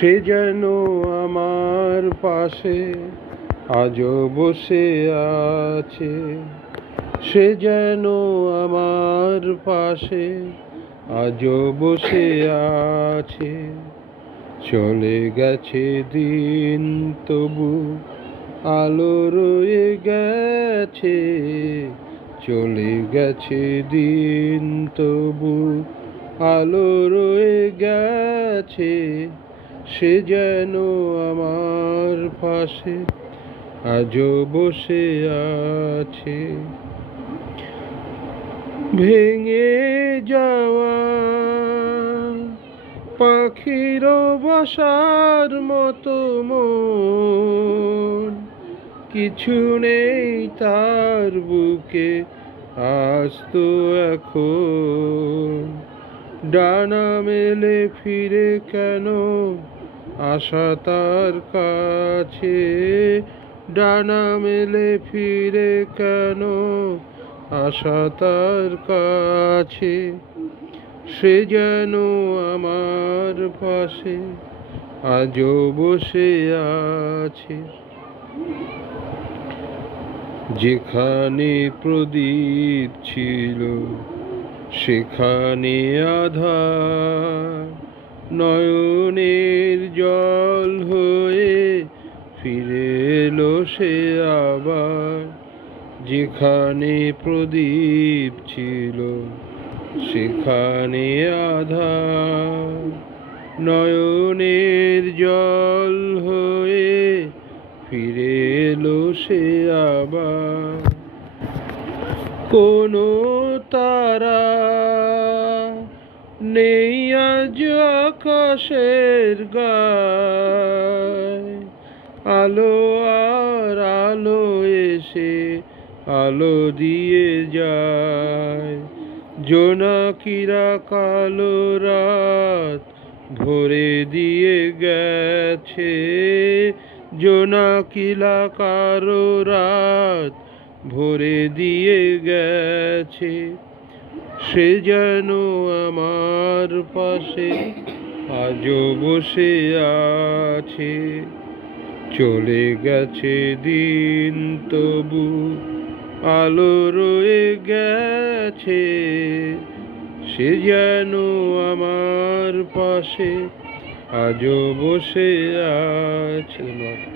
সে যেন আমার পাশে আজও বসে আছে। সে যেন আমার পাশে আজও বসে আছে। চলে গেছে দিন তবু আলো রয়ে গেছে। চলে গেছে দিন তবু আলো রয়ে গেছে। সে যেন আমার পাশে আজও বসে আছে। ভেঙে যাওয়া পাখির বাসার মতো মন, কিছু নেই তার বুকে আজ তো এখন। ডানা মেলে ফিরে কেন আশা তার কাছে। ডানা মেলে ফিরে কেন আশা তার কাছে। সে যেন আমার পাশে আজও বসে আছে। যেখানে প্রদীপ ছিল সেখানে আধার, নয়নের জল হয়ে ফিরে এলো সে আবার। যেখানে প্রদীপ ছিল সেখানে আধার, নয়নের জল হয়ে ফিরে এলো সে আবার। কোনো তারা নেই আজ আকাশের গায়। আলো আর আলো এসে আলো দিয়ে যায়। জোনাকিরা কালো রাত ভরে দিয়ে গেছে। জোনাকিলা কালো রাত ভরে দিয়ে গেছে। সে যেন আমার পাশে আজও বসে আছে। চলে গেছে দিন তবু আলো রয়ে গেছে। সে যেন আমার পাশে আজও বসে আছে।